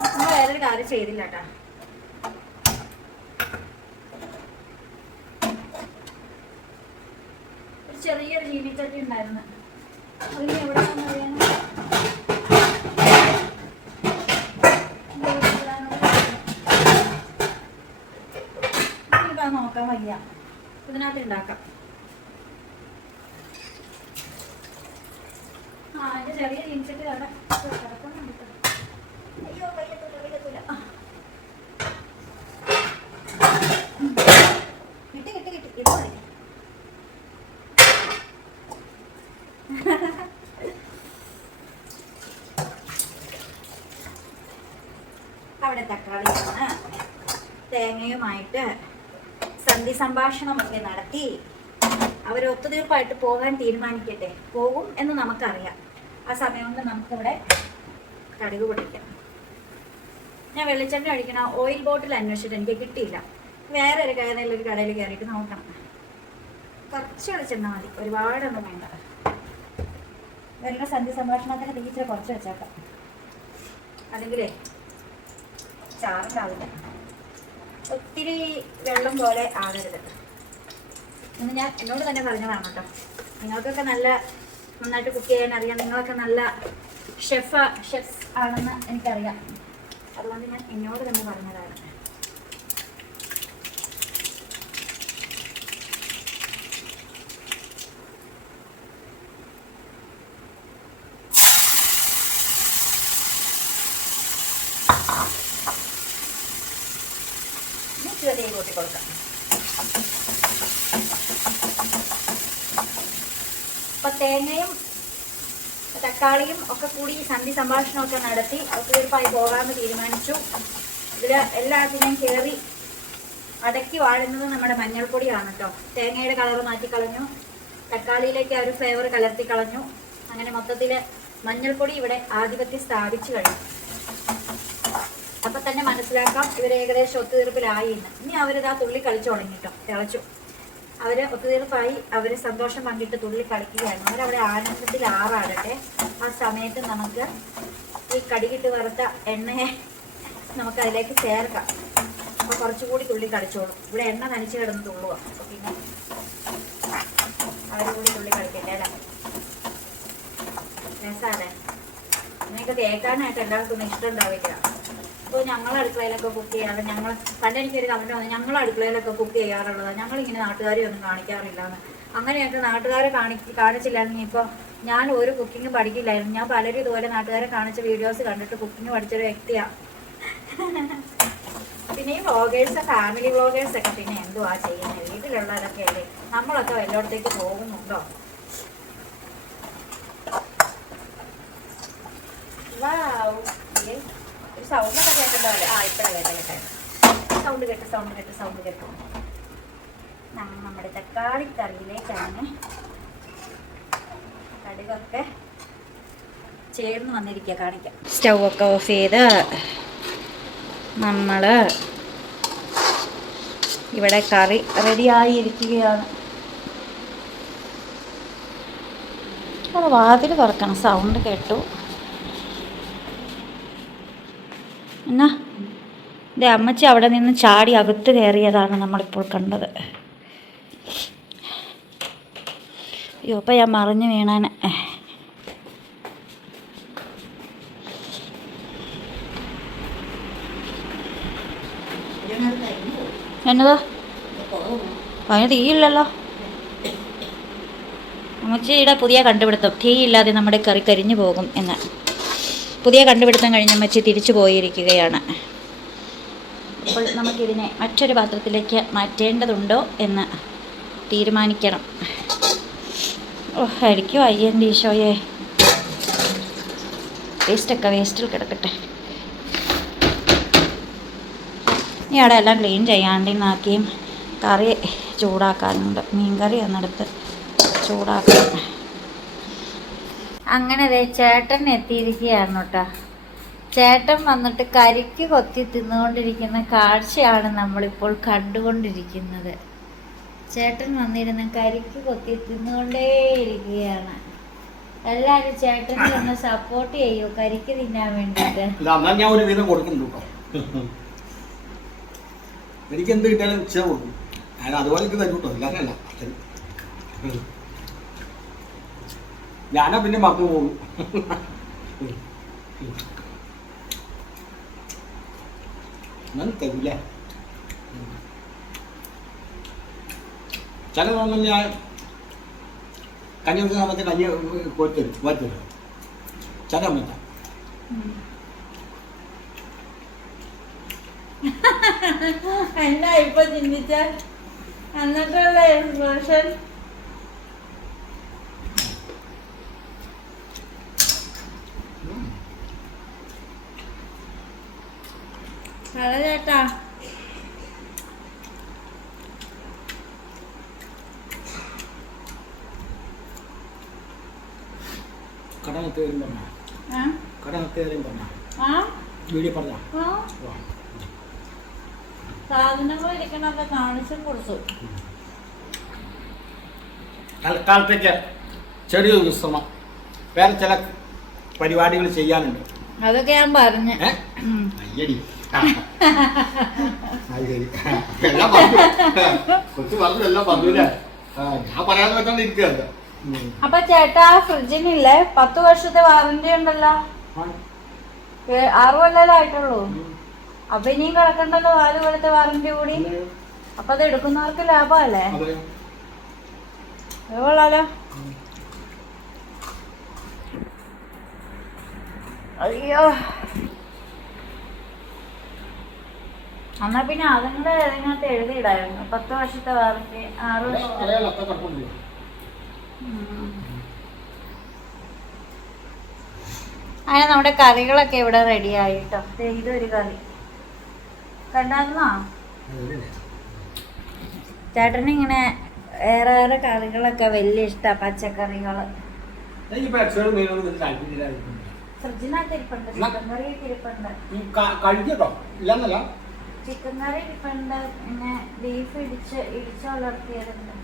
നിങ്ങൾ വേറൊരു കാര്യം ചെയ്തില്ല കേട്ടാ. ഒരു ചെറിയൊരു ചീനിച്ചട്ടി ഉണ്ടായിരുന്നു. അതിന് എവിടെ അറിയാൻ നോക്കാൻ വയ്യ. ഇതിനകത്ത് ഉണ്ടാക്കാം. അതിന്റെ ചെറിയ ചീനിച്ചട്ടി അവിടെ കിടക്കുന്നുണ്ട്. അയ്യോ വയ്യത്തില്ല വയ്യത്തില്ല. കിട്ടി കിട്ടി കിട്ടി. ഇത് മതി. അവിടെ തക്കാളിയാണ്. തേങ്ങയുമായിട്ട് സന്ധി സംഭാഷണമൊക്കെ നടത്തി അവർ ഒത്തുതീർപ്പായിട്ട് പോകാൻ തീരുമാനിക്കട്ടെ. പോകും എന്ന് നമുക്കറിയാം. ആ സമയം കൊണ്ട് നമുക്കിവിടെ കടുക് പൊട്ടിക്കാം. ഞാൻ വെളിച്ചെണ്ണ അടിക്കണ ഓയിൽ ബോട്ടിൽ അന്വേഷിച്ചിട്ട് എനിക്ക് കിട്ടിയില്ല. വേറെ ഒരു നല്ലൊരു കടയിൽ കയറിയിട്ട് നോക്കണം. കുറച്ച് വെളിച്ചെണ്ണ മതി, ഒരുപാടൊന്നും വേണ്ട. വരുന്ന സന്ധി സംഭാഷണത്തിന് ടീച്ചറെ കുറച്ച് വെച്ചേക്കാം. അല്ലെങ്കിലേ ചാറുണ്ടാവില്ല. ഒത്തിരി വെള്ളം പോലെ ആകരുത് എന്ന് ഞാൻ എന്നോട് തന്നെ പറഞ്ഞതാണ് കേട്ടോ. നിങ്ങൾക്കൊക്കെ നന്നായിട്ട് കുക്ക് ചെയ്യാൻ അറിയാം. നിങ്ങളൊക്കെ നല്ല ഷെഫ്സ് ആണെന്ന് എനിക്കറിയാം. അതുകൊണ്ട് ഞാൻ എന്നോട് തന്നെ പറഞ്ഞതാണ്. ചെറിയ കൂട്ടി കൊടുക്കാം. അപ്പൊ തേങ്ങയും തക്കാളിയും ഒക്കെ കൂടി സന്ധി സംഭാഷണമൊക്കെ നടത്തി ഒത്തുതീർപ്പായി പോകാമെന്ന് തീരുമാനിച്ചു. ഇതിൽ എല്ലാത്തിനെയും കയറി അടക്കി വാഴുന്നത് നമ്മുടെ മഞ്ഞൾപ്പൊടിയാണ് കേട്ടോ. തേങ്ങയുടെ കളർ മാറ്റിക്കളഞ്ഞു, തക്കാളിയിലേക്ക് ആ ഒരു ഫ്ലേവർ കലർത്തി കളഞ്ഞു. അങ്ങനെ മൊത്തത്തിൽ മഞ്ഞൾപ്പൊടി ഇവിടെ ആധിപത്യം സ്ഥാപിച്ചു കഴിഞ്ഞു. അപ്പൊ തന്നെ മനസ്സിലാക്കാം ഇവർ ഏകദേശം ഒത്തുതീർപ്പിലായി എന്ന്. ഇനി അവരിതാ തുള്ളി കളിച്ചു തുടങ്ങിട്ടോ. തിളച്ചു. അവര് ഒത്തുതീർപ്പായി. അവര് സന്തോഷം പങ്കിട്ട് തുള്ളി കളിക്കുകയാണ്. അവരവിടെ ആനന്ദത്തിൽ ആറാടട്ടെ. ആ സമയത്ത് നമുക്ക് ഈ കടുകിട്ട് വറുത്ത എണ്ണയെ നമുക്ക് അതിലേക്ക് ചേർക്കാം. അപ്പോൾ കുറച്ചുകൂടി തുള്ളി കളിച്ചോളും. ഇവിടെ എണ്ണ നനച്ച് കിടന്ന് തുള്ളുക. അപ്പോൾ പിന്നെ അവർ കൂടി തുള്ളി കളിക്കട്ടെ അല്ലേ? രസമല്ലേ? നിങ്ങൾക്ക് കേൾക്കാനായിട്ട് എല്ലാവർക്കും ഇഷ്ടം ഉണ്ടാവില്ല. അപ്പോൾ ഞങ്ങൾ അടുക്കളയിലൊക്കെ കുക്ക് ചെയ്യാറ്. പണ്ട് എനിക്കൊരു കമൻറ്റ് വന്നു, ഞങ്ങൾ അടുക്കളയിലൊക്കെ കുക്ക് ചെയ്യാറുള്ളതാണ്, ഞങ്ങളിങ്ങനെ നാട്ടുകാരെ ഒന്നും കാണിക്കാറില്ലാന്ന്. അങ്ങനെയൊക്കെ നാട്ടുകാരെ കാണിച്ചില്ലായിരുന്നെങ്കിൽ ഇപ്പോൾ ഞാൻ ഒരു കുക്കിംഗ് പഠിക്കില്ലായിരുന്നു. ഞാൻ പലരും ഇതുപോലെ നാട്ടുകാരെ കാണിച്ച വീഡിയോസ് കണ്ടിട്ട് കുക്കിംഗ് പഠിച്ചൊരു വ്യക്തിയാണ്. പിന്നെ ഈ വ്ളോഗേഴ്സ്, ഫാമിലി വ്ളോഗേഴ്സൊക്കെ പിന്നെ എന്തുവാ ചെയ്യുന്നത്? വീട്ടിലുള്ളവരൊക്കെ അല്ലേ. നമ്മളൊക്കെ വല്ലയിടത്തേക്ക് പോകുന്നുണ്ടോ? ഒരു സൗണ്ടൊക്കെ കേട്ടിട്ടുണ്ടാവില്ലേ? ഇപ്പോഴാണ് കേട്ടെ. സൗണ്ട് കേട്ടു. നമ്മുടെ തക്കാളി കറിയിലേക്കാണ് കടുകൊക്കെ ചേർന്ന് വന്നിരിക്കുക. കാണിക്കാം. സ്റ്റൗവൊക്കെ ഓഫ് ചെയ്ത് നമ്മൾ ഇവിടെ കറി റെഡിയായിരിക്കുകയാണ്. അവിടെ വാതിൽ തുറക്കണം. സൗണ്ട് കേട്ടു. എന്നാ ഇതേ അമ്മച്ചി അവിടെ നിന്ന് ചാടി അകത്ത് കയറിയതാണ് നമ്മളിപ്പോൾ കണ്ടത്. അയ്യോ, അപ്പം ഞാൻ മറിഞ്ഞു വീണാൻ. എന്നതാ അതിന് തീയില്ലല്ലോ. അമ്മച്ചിയുടെ പുതിയ കണ്ടുപിടുത്തം, തീയില്ലാതെ നമ്മുടെ കറി കരിഞ്ഞു പോകും എന്ന്. പുതിയ കണ്ടുപിടുത്തം കഴിഞ്ഞ് അമ്മച്ചി തിരിച്ചു പോയിരിക്കുകയാണ്. അപ്പോൾ നമുക്കിതിനെ മറ്റൊരു പാത്രത്തിലേക്ക് മാറ്റേണ്ടതുണ്ടോ എന്ന് തീരുമാനിക്കണം. ഓ എനിക്ക് വയ്യ എൻ്റെ ഈശോയെ. വേസ്റ്റിൽ കിടക്കട്ടെ. ഇനി അവിടെ എല്ലാം ക്ലീൻ ചെയ്യാണ്ടിന്നാക്കിയും കറി ചൂടാക്കാനുണ്ട്. മീൻകറി ഒന്നെടുത്ത് ചൂടാക്കണം. അങ്ങനെ ചേട്ടൻ എത്തിയിരിക്കുകയാണ് കേട്ടോ. ചേട്ടൻ വന്നിട്ട് കരിക്ക് കൊത്തി തിന്നുകൊണ്ടിരിക്കുന്ന കാഴ്ചയാണ് നമ്മളിപ്പോൾ കണ്ടുകൊണ്ടിരിക്കുന്നത്. ചേട്ടൻ വന്നിരുന്ന് കരിക്ക് കൊത്തി തിന്നുകൊണ്ടേയിരിക്കുകയാണ്. എല്ലാവരും ചേട്ടനെ ഒന്ന് സപ്പോർട്ട് ചെയ്യൂ കരിക്ക് തിന്നാൻ വേണ്ടിയിട്ട്. ഞാൻ ഒരു വിധം കൊടുക്കുന്നുണ്ട് കേട്ടോ. എനിക്ക് എന്ത് കിട്ടിയാലും ഇച്ച കൊടുക്കും. ഞാൻ അതുപോലെ എനിക്ക് തരും കേട്ടോ. എല്ലാവരും അല്ല, ഞാനാ പിന്നെ മറന്നു പോകും. തരൂല ചില തോന്നുന്നു. ഞാൻ കഞ്ഞി വെക്കുന്ന സമയത്ത് കഞ്ഞി കൊടുത്തരും വാറ്റിത്തരും ചില സമയത്ത്. എന്നാ ഇപ്പൊ ചിന്തിച്ച എന്നിട്ടുള്ള എക്സ്പ്രഷൻ. ചേട്ടാ കടനത്തെ വരും പറഞ്ഞ കടനത്തെ വരും പറഞ്ഞ വീഡിയോ പറഞ്ഞ സാധനങ്ങൾ ഇരിക്കണൊക്കെ കാണിച്ചും കൊടുത്തു. തൽക്കാലത്തേക്ക് ചെറിയൊരു വിശ്രമം, വേറെ ചില പരിപാടികൾ ചെയ്യാനുണ്ട്. അതൊക്കെ ഞാൻ പറഞ്ഞു. അയ്യടി എല്ലാം പറഞ്ഞു, കൊച്ചു പറഞ്ഞു, എല്ലാം പറഞ്ഞൂല്ലേ. ഞാൻ പറയാതെ വെച്ചാൽ ഇരിക്കുകയല്ല. അപ്പൊ ചേട്ടാ ഫ്രിഡ്ജിനില്ലേ 10 വർഷത്തെ വാറന്റി ഉണ്ടല്ലോ. 6 കൊല്ലമായിട്ടുള്ളൂ. അപ്പൊ ഇനിയും കിടക്കണ്ടല്ലോ 4 കൊല്ലത്തെ വാറന്റി കൂടി. അപ്പൊ അത് എടുക്കുന്നവർക്ക് ലാഭമല്ലേ? അത് കൊള്ളാലോ. അയ്യോ, എന്നാ പിന്നെ അതുങ്ങളുടെ അതിനകത്ത് എഴുതിയിടായിരുന്നു 10 വർഷത്തെ വാറന്റി, 6 വർഷം. അങ്ങനെ നമ്മുടെ കറികളൊക്കെ ഇവിടെ റെഡി ആയിട്ടോ. ഇതൊരു കറി കണ്ടായിരുന്നോ? ചേട്ടനിങ്ങനെ വേറെ വേറെ കറികളൊക്കെ വലിയ ഇഷ്ടമാണ്. പച്ചക്കറികള് ഫ്രിഡ്ജിനകത്ത് ഇരിപ്പുണ്ട്. ചിക്കൻ കറി ഇരിപ്പുണ്ട്. ചിക്കൻ കറി ഇരിപ്പുണ്ട്. പിന്നെ ബീഫ് ഇടിച്ച് വളർത്തിയതുണ്ട്.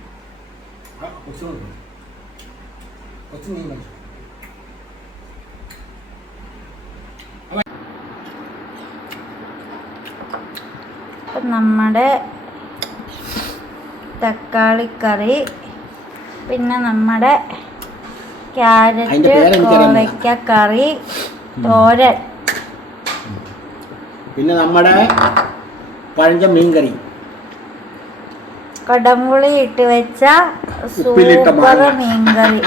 നമ്മുടെ തക്കാളിക്കറി, പിന്നെ നമ്മുടെ ക്യാരറ്റ് കോവയ്ക്ക കറി, തോരൻ, പിന്നെ നമ്മുടെ പഴഞ്ച മീൻകറി, കടമ്പുളി ഇട്ട് വെച്ച സൂപ്പർ മീൻകറി.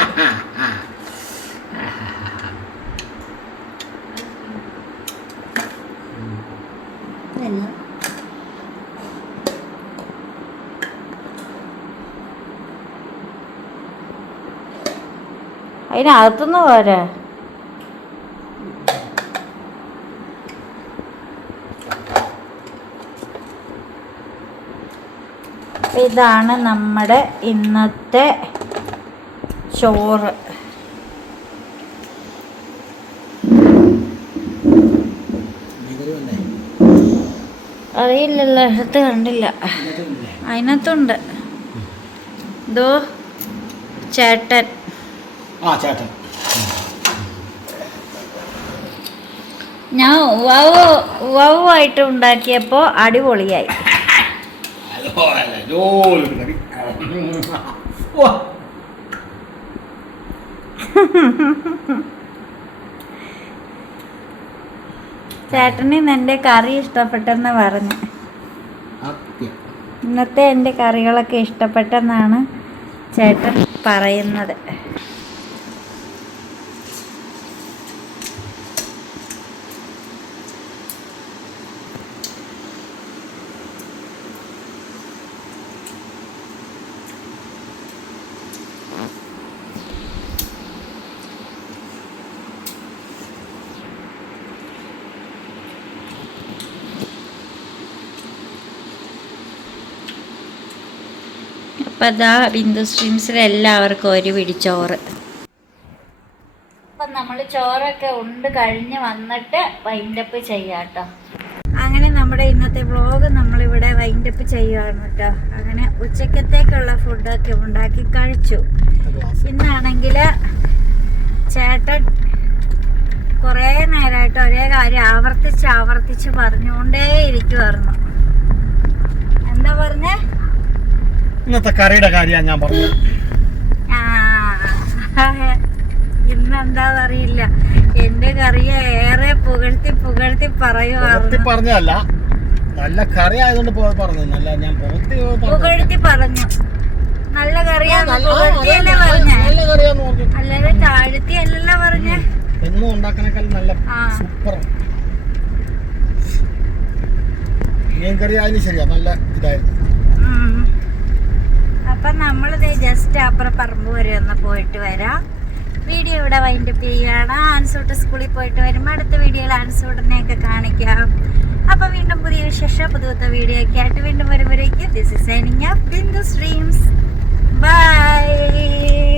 അതിനകത്തുനിന്ന് പോരെ. ഇതാണ് നമ്മുടെ ഇന്നത്തെ ചോറ്. അറിയില്ലല്ലോ, അടുത്ത് കണ്ടില്ല. അതിനകത്തുണ്ട്. ഇതോ ചേട്ടൻ. ഞാൻ ഉവായിട്ട് ഉണ്ടാക്കിയപ്പോ അടിപൊളിയായി. ചേട്ടന് എൻ്റെ കറി ഇഷ്ടപ്പെട്ടെന്ന് പറഞ്ഞു. ഇന്നത്തെ എൻ്റെ കറികളൊക്കെ ഇഷ്ടപ്പെട്ടെന്നാണ് ചേട്ടൻ പറയുന്നത്. അപ്പം അതാ ബിന്ദു സ്ട്രീംസിൽ എല്ലാവർക്കും ഒരു പിടിച്ചോറ്. അപ്പം നമ്മൾ ചോറൊക്കെ ഉണ്ട് കഴിഞ്ഞ് വന്നിട്ട് വൈൻഡപ്പ് ചെയ്യാം കേട്ടോ. അങ്ങനെ നമ്മുടെ ഇന്നത്തെ വ്ളോഗ് നമ്മളിവിടെ വൈൻഡപ്പ് ചെയ്യുകയാണ് കേട്ടോ. അങ്ങനെ ഉച്ചക്കത്തേക്കുള്ള ഫുഡൊക്കെ ഉണ്ടാക്കി കഴിച്ചു. ഇന്നാണെങ്കിൽ ചേട്ടൻ കുറേ നേരമായിട്ട് ഒരേ കാര്യം ആവർത്തിച്ച് പറഞ്ഞുകൊണ്ടേ ഇരിക്കുമായിരുന്നു. എന്താ പറഞ്ഞേ? ഇന്നത്തെ കറിയുടെ കാര്യമാണ് ഞാൻ പറഞ്ഞത്. ഇന്നെന്താന്നറിയില്ല, എന്റെ കറിയെ ഏറെ പുകഴ്ത്തി പറഞ്ഞല്ല, നല്ല കറി ആയതുകൊണ്ട് പറഞ്ഞു. നല്ല ഞാൻ പുകഴ്ത്തി പറഞ്ഞു. നല്ല കറിയാന്ന് പുകഴ്ത്തിയല്ലേ പറഞ്ഞേ, അല്ലാതെ താഴ്ത്തി അല്ലല്ലോ പറഞ്ഞേ. എന്നും ഉണ്ടാക്കണേക്കാൾ നല്ല സൂപ്പർ മീൻ കറി ആയാലും ശരിയാ, നല്ല ഇതായിരുന്നു. അപ്പൊ നമ്മളിത് ജസ്റ്റ് അപ്പുറം പറമ്പ് വരെ ഒന്ന് പോയിട്ട് വരാം. വീഡിയോ ഇവിടെ വൈൻഡപ്പ് ചെയ്യുകയാണ്. ആൻസൂട്ട് സ്കൂളിൽ പോയിട്ട് വരുമ്പോൾ അടുത്ത വീഡിയോയിൽ ആൻസൂട്ടിനെയൊക്കെ കാണിക്കാം. അപ്പൊ വീണ്ടും പുതിയ വിശേഷം പുതുത്ത വീഡിയോ ഒക്കെ ആയിട്ട് വീണ്ടും വരുമ്പോഴേക്കും this is signing off Bindu streams. By.